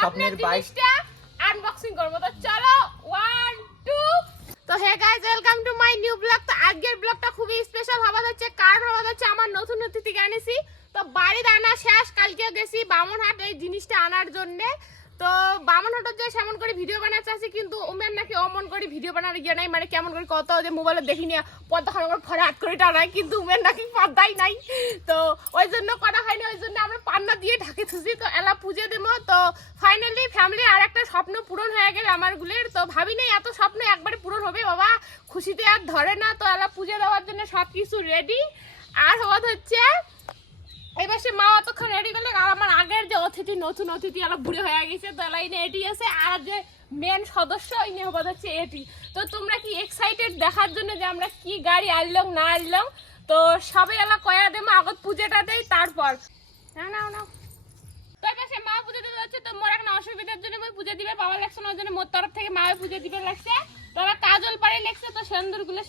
স্বপ্নের bike. Unboxing করব। তো চলো ওয়ান টু তো hey guys welcome to my new vlog তো আজকের ব্লগটা খুবই স্পেশাল হওয়া হচ্ছে কারণ হওয়া হচ্ছে আমার নতুন অতিথিকে আনেছি তো বাড়িতে আনা শেষ কালকে গেছি বামনহাট এই জিনিসটা আনার জন্য। তো বামনহাটত যে সেমন করে ভিডিও বানাতে আসি, কিন্তু ওমেন নাকি অমন করে ভিডিও বানার ইয়ে নাই মানে কেমন করে কত যে মোবাইলে দেখি নিয়ে পর্দা খান করে ফরাট করে টানায়, কিন্তু উমেন নাকি পর্দাই নাই। তো ওই জন্য করা হয়নি, ওই জন্য আমরা পান্না দিয়ে ঢাকে থুসি তো এলা পুজো দেবো। তো ফাইনালি ফ্যামিলি আর একটা স্বপ্ন পূরণ হয়ে গেল আমার গুলের। তো ভাবি নাই, এত স্বপ্ন একবারে পূরণ হবে, বাবা, খুশিতে আর ধরে না, তো এলা পুজো দেওয়ার জন্য সব কিছু রেডি আর হওয়া হচ্ছে এবার সে মা অতক্ষণ রেডি করলে, আর আমার আগের যে অতিথি, নতুন অতিথি এলা বুড়ে হয়ে গেছে, তো এলা ইনে এটি আছে, আর যে মেন সদস্য, ইনে হবার হচ্ছে এটি। তো তোমরা কি এক্সাইটেড দেখার জন্য যে আমরা কি গাড়ি আনলাম, না আনলাম? তো সবাই এলা কয়া দেবো, আগত পুজোটা দেই, তারপর। না না না। মা তো মোর এখন অসুবিধার জন্য পুজো দিবে বাবা লাগছে না ওই জন্য মোর তরফ থেকে পুজো দিবে লাগছে। তো ওরা কাজল তো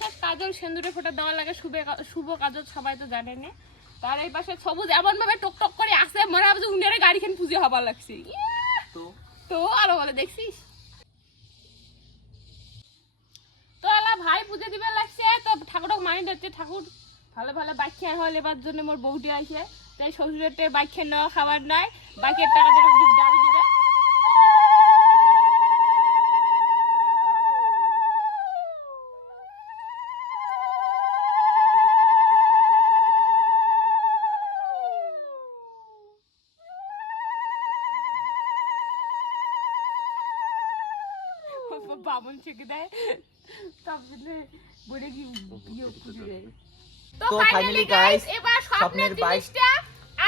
শেষ। কাজল সেন্দুরে ফোটা দেওয়া লাগে, শুভ শুভ কাজল, সবাই তো জানে না তার এই পাশে সবুজ এমন ভাবে টক টক করে আসে মনে হবে যে উনারে গাড়ি খান পুজো হবার লাগছে। তো? তো আরও বলে দেখছিস? তো এলা ভাই পুজো দিবে লাগছে তো ঠাকুরক মানি দিচ্ছে ঠাকুর ভালো ভালো বাইক খেয়ে হল এবার জন্য মোর বউটি আসে তাই শ্বশুরের বাইক খেয়ে নেওয়া খাবার নাই। বাইকের টাকা দাবি বামন ছেকে দেয়। তারপরে বলে কি বিয়ে পুজো দেয়। তো ফাইনালি গাইস এবার স্বপ্নের স্বপ্নের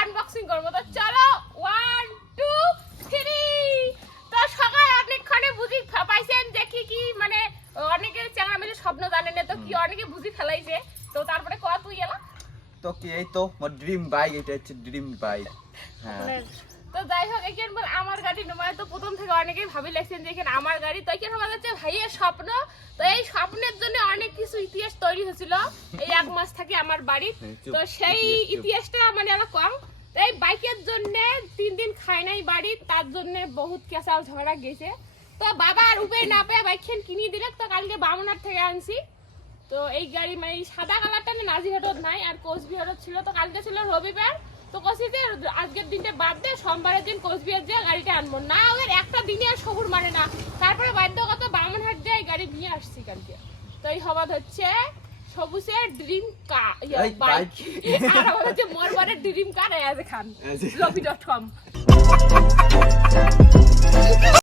আনবক্সিং করব। তো চলো ওয়ান টু থ্রি তো সবাই অনেকক্ষণে বুঝি পাইছেন যে কি কি মানে অনেকের চ্যানেল মিলে স্বপ্ন জানে না। তো কি অনেকে বুঝি ফেলাইছে। তো তারপরে কয়া তুই এলা। তো কি এই তো মোর ড্রিম বাইক এটা হচ্ছে ড্রিম বাইক হ্যাঁ। তো যাই হোক এখানে বল আমার গাড়ি নয় তো প্রথম থেকে অনেকেই ভাবি লাগছেন যে এখানে আমার গাড়ি। তো এখানে আমার হচ্ছে ভাইয়ের স্বপ্ন। তো এই স্বপ্নের জন্য অনেক কিছু ইতিহাস তৈরি হয়েছিল। এই এক মাস থেকে আমার বাড়ি। হ্যাঁ, তো সেই ইতিহাসটা মানে আরও কম। এই বাইকের জন্য তিন দিন খাই নাই বাড়ি তার জন্য বহুত কেসাল ঝগড়া গেছে। তো বাবা আর উপায় না পেয়ে বাইক কিনে দিলে তো কালকে বামুনার থেকে আনছি। তো এই গাড়ি মানে সাদা কালারটা নাজিহাটত নাই আর কোচবিহারত ছিল তো কালকে ছিল রবিবার। তো কছি যে আজকের দিনটা বাদ দে সোমবারের দিন কোচবিহার যে গাড়িটা আনব। না ওদের একটা দিনে আর সবুর মানে না। তারপরে বাধ্যগত বামনহাট যাই গাড়ি নিয়ে আসছি কালকে। তো এই হবাদ হচ্ছে সবুজের ড্রিম কার বাইক আর আমার হচ্ছে মোরবারের ড্রিম কার এজ খান। এই রবি ডট কম